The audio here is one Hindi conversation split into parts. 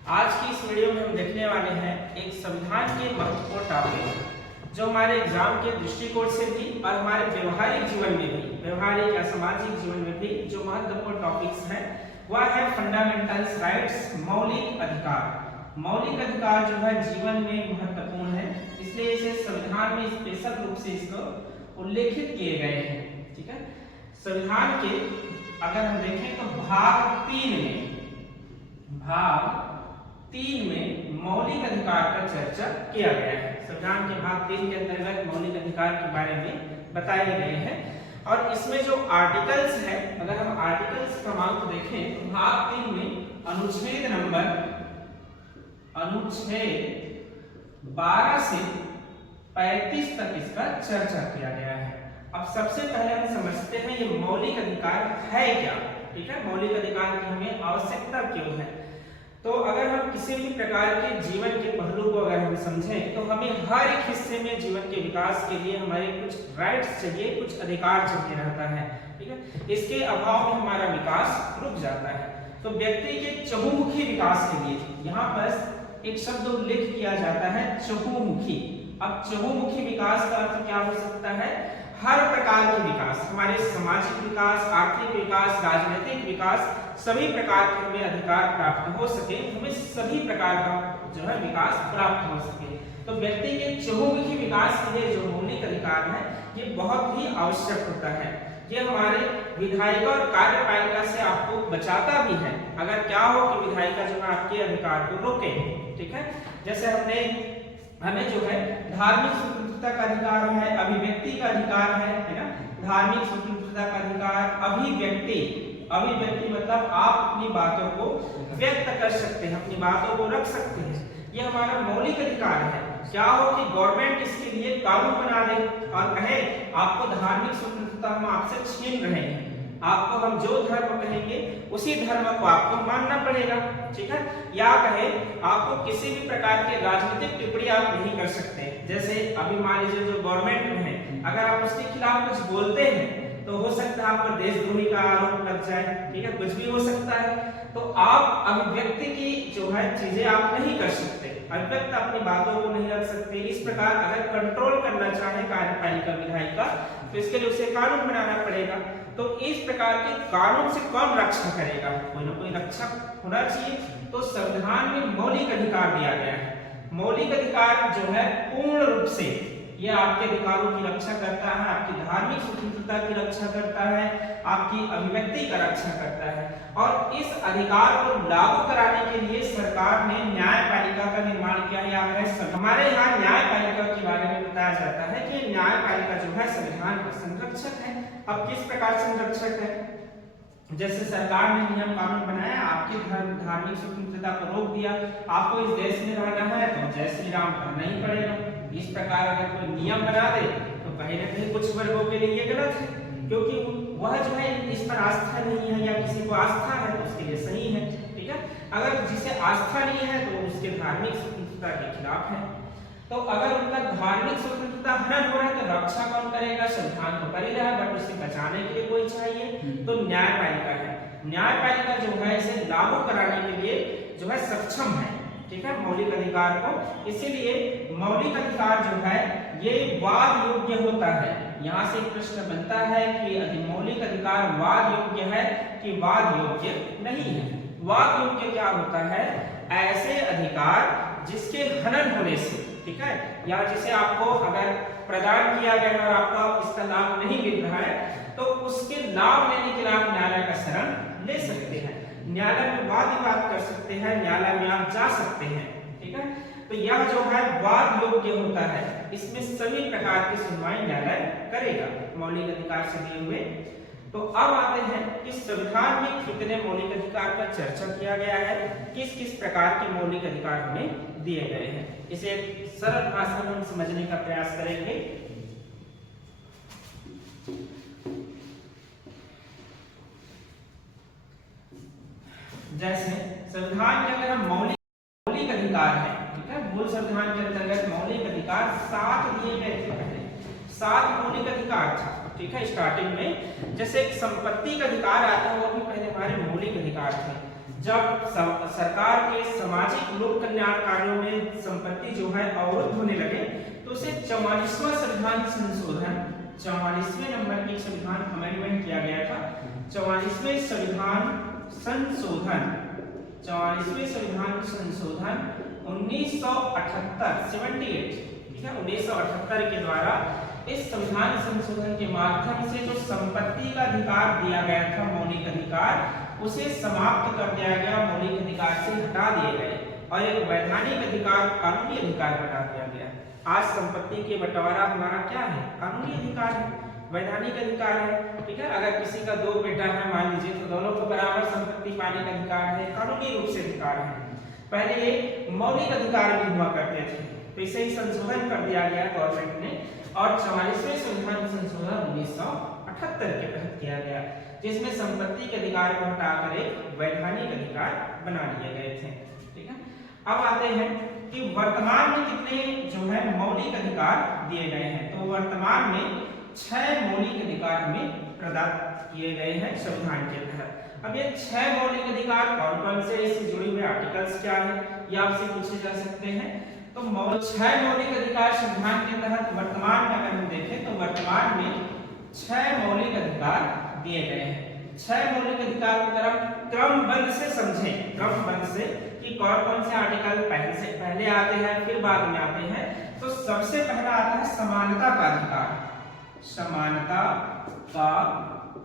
आज की इस वीडियो में हम देखने वाले हैं एक संविधान के महत्वपूर्ण टॉपिक जो हमारे एग्जाम के दृष्टिकोण से भी और हमारे व्यवहारिक जीवन में भी, व्यवहारिक या सामाजिक जीवन में भी जो महत्वपूर्ण टॉपिक्स हैं वह है फंडामेंटल्स राइट्स, मौलिक अधिकार। मौलिक अधिकार जो है जीवन में महत्वपूर्ण है, इसलिए इसे संविधान में स्पेशल रूप से इसको उल्लेखित किए गए हैं। ठीक है, संविधान के अगर हम देखें तो भाग 3 में मौलिक अधिकार का चर्चा किया गया है। संविधान के भाग 3 के अंतर्गत मौलिक अधिकार के बारे में बताए गए हैं और इसमें जो आर्टिकल्स है, अगर हम आर्टिकल्स क्रमांक देखें तो भाग 3 में अनुच्छेद 12 से 35 तक इसका चर्चा किया गया है। अब सबसे पहले हम समझते हैं ये मौलिक अधिकार है क्या। ठीक है, मौलिक अधिकार की हमें आवश्यकता क्यों है। तो अगर हम किसी भी प्रकार के जीवन के पहलू को अगर हम समझें तो हमें हर एक हिस्से में जीवन के विकास के लिए हमारे कुछ राइट्स चाहिए, कुछ अधिकार चाहिए रहता है। ठीक है, इसके अभाव में हमारा विकास रुक जाता है। तो व्यक्ति के चहुमुखी विकास के लिए यहाँ पर एक शब्द उल्लेख किया जाता है, चहुमुखी। अब चहुमुखी विकास का अर्थ क्या हो सकता है? हर प्रकार के विकास, हमारे सामाजिक विकास, आर्थिक विकास, राजनीतिक विकास, सभी प्रकार के हमें अधिकार प्राप्त हो सके, हमें सभी प्रकार का जो है विकास प्राप्त हो सके। तो व्यक्ति के चहुमुखी विकास के लिए जो मौलिक अधिकार है ये बहुत ही आवश्यक होता है। ये हमारे विधायिका और कार्यपालिका से आपको बचाता भी है। अगर क्या हो कि विधायिका जो है आपके अधिकार को रोके। ठीक है, जैसे हमें जो है धार्मिक स्वतंत्रता का अधिकार है, अभिव्यक्ति का अधिकार है ना। धार्मिक स्वतंत्रता का अधिकार, अभिव्यक्ति मतलब आप अपनी बातों को व्यक्त कर सकते हैं, अपनी बातों को रख सकते हैं, ये हमारा मौलिक अधिकार है। क्या हो कि गवर्नमेंट इसके लिए कानून बना दे और कहे आपको धार्मिक स्वतंत्रता हम आपसे छीन रहे हैं, आपको हम जो धर्म कहेंगे उसी धर्म को आपको मानना पड़ेगा। ठीक है, या कहे आपको किसी भी प्रकार के राजनीतिक टिप्पणी आप नहीं कर सकते। जैसे अभी मान लीजिए जो गवर्नमेंट में है, अगर आप उसके खिलाफ कुछ बोलते हैं तो हो सकता है आप पर देशद्रोही का आरोप लग जाए। ठीक है, कुछ भी हो सकता है। तो आप अभिव्यक्ति की जो है चीजें आप नहीं कर सकते, अभिव्यक्त अपनी बातों को नहीं रख सकते। इस प्रकार अगर कंट्रोल करना चाहे कार्यपालिका विधायिका तो इसके लिए उसे कानून बनाना पड़ेगा। तो इस प्रकार के कानून से कौन रक्षा करेगा? कोई ना कोई रक्षक होना चाहिए। तो संविधान में मौलिक अधिकार दिया गया है। मौलिक अधिकार जो है पूर्ण रूप से ये आपके अधिकारों की रक्षा करता है, आपकी धार्मिक स्वतंत्रता की रक्षा करता है, आपकी अभिव्यक्ति का रक्षा करता है। और इस अधिकार को लागू कराने के लिए सरकार ने न्यायपालिका का निर्माण किया है। हमारे यहाँ न्यायपालिका के बारे में बताया जाता है कि न्यायपालिका जो है संविधान का संरक्षक है। अब किस प्रकार संरक्षक है? जैसे सरकार ने नियम कानून बनाया, आपकी धार्मिक स्वतंत्रता को रोक दिया, आपको इस देश में रहना है तो जय श्री राम करना ही पड़ेगा। इस प्रकार अगर कोई नियम बना दे तो कहीं ना कहीं कुछ वर्गों के लिए ये गलत है, क्योंकि वह जो है इस पर आस्था नहीं है या किसी को आस्था है तो उसके लिए सही है। ठीक है, अगर जिसे आस्था नहीं है तो उसके धार्मिक स्वतंत्रता के खिलाफ है। तो अगर उनका धार्मिक स्वतंत्रता हनन हो रहा है तो रक्षा कौन करेगा? संविधान तो कर ही रहा है, बट उसे बचाने के लिए कोई चाहिए, तो न्यायपालिका है। न्यायपालिका जो है इसे लागू कराने के लिए जो है सक्षम है। ठीक है, मौलिक अधिकार को, इसीलिए मौलिक अधिकार जो है ये वाद योग्य होता है। यहाँ से प्रश्न बनता है कि मौलिक अधिकार वाद योग्य है कि वाद योग्य नहीं है। वाद योग्य क्या होता है? ऐसे अधिकार जिसके हनन होने से, ठीक है, या जिसे आपको अगर प्रदान किया गया है और आपका इसका लाभ नहीं मिल रहा है तो उसके लाभ लेने के लिए आप न्यायालय का शरण ले सकते हैं, न्यायालय में वाद विवाद कर सकते हैं, न्यायालय में आप जा सकते हैं। ठीक है, तो यह जो है वाद योग्य होता है, इसमें सभी प्रकार की सुनवाई न्यायालय करेगा मौलिक अधिकार से दिए हुए। तो अब आते हैं कि संविधान में कितने मौलिक अधिकार का चर्चा किया गया है, किस किस प्रकार के मौलिक अधिकार हमें दिए गए हैं, इसे सरल भाषा में हम समझने का प्रयास करेंगे। जैसे संविधान के अंदर हम मौलिक अधिकार है, ठीक है, मूल संविधान के अंतर्गत मौलिक अधिकार 7 दिए गए थे। पहले 7 मौलिक अधिकार थे। ठीक है, स्टार्टिंग में जैसे एक संपत्ति का अधिकार आता है, वो भी पहले हमारे मौलिक अधिकार थे। जब सरकार के सामाजिक लोक कल्याण कार्यों में संपत्ति जो है अवरुद्ध होने लगे तो उसे 44वां संविधान संशोधन, 44वें नंबर की संविधान अमेंडमेंट किया गया था। 44वें संविधान संशोधन, 44वें संविधान संशोधन 1978, 78, ठीक है, 1978 के द्वारा इस संविधान संशोधन के माध्यम से जो संपत्ति का अधिकार दिया गया था, मौलिक अधिकार, उसे समाप्त कर दिया गया, मौलिक अधिकार से हटा दिए गए और एक वैधानिक अधिकार, कानूनी अधिकार बना दिया गया। आज संपत्ति के बंटवारा हमारा क्या है? कानूनी अधिकार है, वैधानिक अधिकार है, ठीक है। अगर किसी का 2 बेटा है मान लीजिए तो दोनों को बराबर संपत्ति पाने का अधिकार है, कानूनी रूप से अधिकार है। पहले ये मौलिक अधिकार भी हुआ करते थे, तो इसे ही संशोधन कर दिया गया गवर्नमेंट ने और 44वें संविधान संशोधन 1978 के तहत किया गया, जिसमें संपत्ति के अधिकार को हटाकर एक वैधानिक अधिकार बना लिए गए थे, ठीक है। अब आते हैं कि वर्तमान में कितने जो है मौलिक अधिकार दिए गए हैं। तो वर्तमान में 6 मौलिक अधिकार हमें प्रदान किए गए हैं संविधान के तहत। अब ये 6 मौलिक अधिकार कौन कौन से, इससे जुड़े हुए आर्टिकल्स क्या है, ये आपसे पूछे जा सकते हैं। तो 6 मौलिक अधिकार संविधान के तहत वर्तमान में अगर हम देखें तो वर्तमान में 6 मौलिक अधिकार दिए गए हैं। 6 मौलिक अधिकार को क्रमबद्ध से समझें, क्रमबद्ध से कि कौन कौन से आर्टिकल पहले आते हैं फिर बाद में आते हैं। तो सबसे पहला आता है समानता का अधिकार, समानता का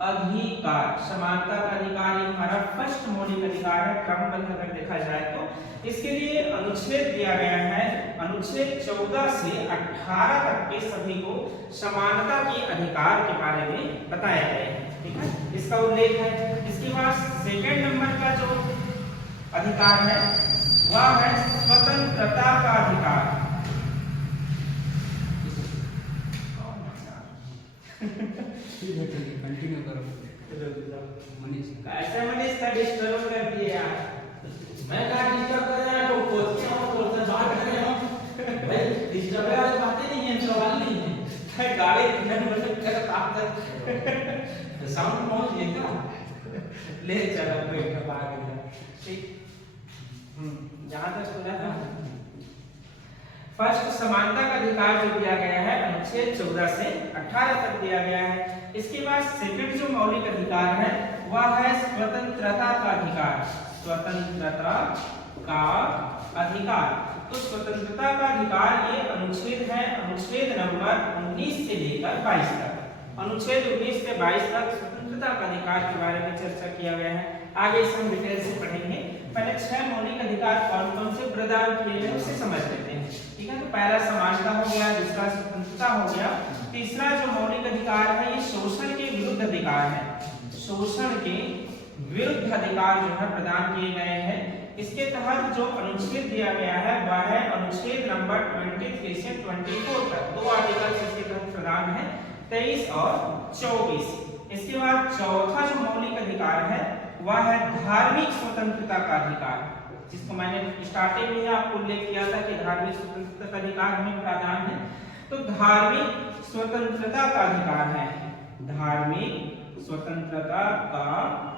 अधिकार, समानता का अधिकार ये हमारा फर्स्ट मौलिक अधिकार है। क्रमबद्ध अगर देखा जाए तो इसके लिए अनुच्छेद दिया गया है, अनुच्छेद 14 से 18 तक के सभी को समानता के अधिकार के बारे में बताया गया है, ठीक है, इसका उल्लेख है। इसके बाद सेकंड नंबर का जो अधिकार है वह है स्वतंत्रता का अधिकार। कंटिन्यू करो मनीष। कैसे मनीष का डिस्टर्ब कर दिया यार, मैं कहा डिस्टर्ब कर रहा है तो बोलते हैं और बोलते हैं बात कर रहे हो भाई, डिस्टर्ब वाली बातें नहीं है, सवाल नहीं है। गाड़ी नंबर का काम कर साउंड पहुंच गया क्या? ले चलो बैठ आ गया, ठीक। जहां तक सुना था फर्स्ट समानता का अधिकार जो दिया गया है अनुच्छेद 14 से 18 तक दिया गया है। इसके बाद सेकंड जो मौलिक अधिकार है वह है स्वतंत्रता का अधिकार, स्वतंत्रता का अधिकार। तो स्वतंत्रता का अधिकार ये अनुच्छेद है, अनुच्छेद नंबर 19 से लेकर 22 तक, अनुच्छेद 19 से 22 तक स्वतंत्रता का अधिकार के बारे में चर्चा किया गया है। आगे इसे हम डिटेल से पढ़ेंगे। पहले 6 मौलिक अधिकार कौन कौन से प्रदान किए गए उसे समझ लेते हैं, ठीक है। तो पहला समानता हो गया, दूसरा स्वतंत्रता हो गया, तीसरा जो मौलिक अधिकार है ये शोषण के विरुद्ध अधिकार है, शोषण के विरुद्ध अधिकार जो है प्रदान किए गए हैं। इसके तहत जो अनुच्छेद दिया गया है वह है अनुच्छेद नंबर 23 से 24 तक, 2 आर्टिकल इसके तहत प्रदान है, 23 और 24। इसके बाद चौथा जो मौलिक अधिकार है वह है धार्मिक स्वतंत्रता का अधिकार, जिसको मैंने स्टार्टिंग में आपको उल्लेख किया था कि धार्मिक स्वतंत्रता का अधिकार हमें प्रदान है। तो धार्मिक स्वतंत्रता का अधिकार है, धार्मिक स्वतंत्रता का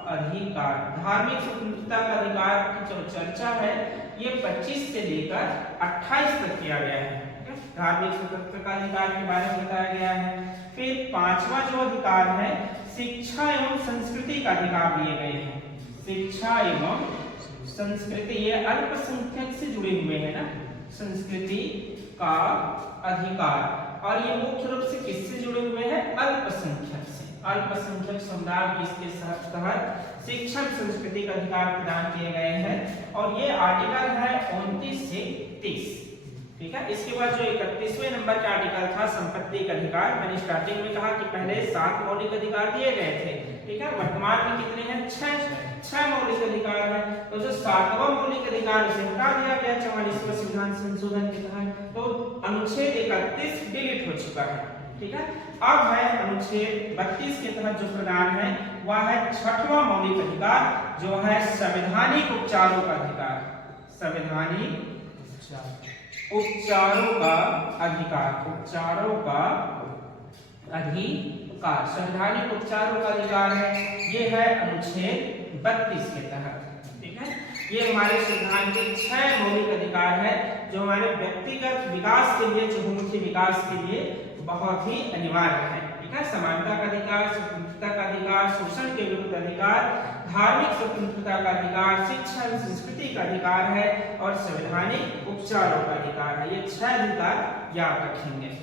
अधिकार, धार्मिक स्वतंत्रता का अधिकार की जो चर्चा है ये 25 से लेकर 28 तक किया गया है, धार्मिक स्वतंत्रता का अधिकार के बारे में बताया गया है। फिर 5वां जो अधिकार है शिक्षा एवं संस्कृति का अधिकार लिए गए हैं, शिक्षा एवं संस्कृति, ये अल्पसंख्यक से जुड़े हुए हैं ना, संस्कृति का अधिकार, और ये मुख्य रूप से किससे जुड़े हुए हैं? अल्पसंख्यक से, अल्पसंख्यक समुदाय इसके तहत शिक्षण संस्कृति का अधिकार प्रदान किए गए हैं। और ये आर्टिकल है 29 से 30, ठीक है। इसके बाद जो 31वें नंबर का आर्टिकल था संपत्ति का अधिकार, मैंने स्टार्टिंग में कहा कि पहले 7 मौलिक अधिकार दिए गए थे, ठीक है। वर्तमान में कितने हैं? 6 मौलिक अधिकार हैं। तो जो 7वां मौलिक अधिकार उसे हटा दिया गया 44वें संविधान संशोधन के तहत, तो अनुच्छेद 31 डिलीट हो चुका है, ठीक है। अब है अनुच्छेद 32 के तहत जो प्रदान है वह है 6वां मौलिक अधिकार जो है संवैधानिक उपचारों का अधिकार, संवैधानिक उपचारों का अधिकार, उपचारों का अधिकार, संवैधानिक उपचारों का अधिकार है, ये है अनुच्छेद 32 के तहत, ठीक है। ये हमारे संविधान के 6 मौलिक अधिकार है जो हमारे व्यक्तिगत विकास के लिए, चहुमुखी विकास के लिए बहुत ही अनिवार्य है। ठीक है, समानता का अधिकार, स्वतंत्रता का अधिकार, शोषण के विरुद्ध अधिकार, धार्मिक स्वतंत्रता का अधिकार, शिक्षा एवं संस्कृति का अधिकार है और संवैधानिक उपचारों का अधिकार है। ये 6 अधिकार याद रखेंगे।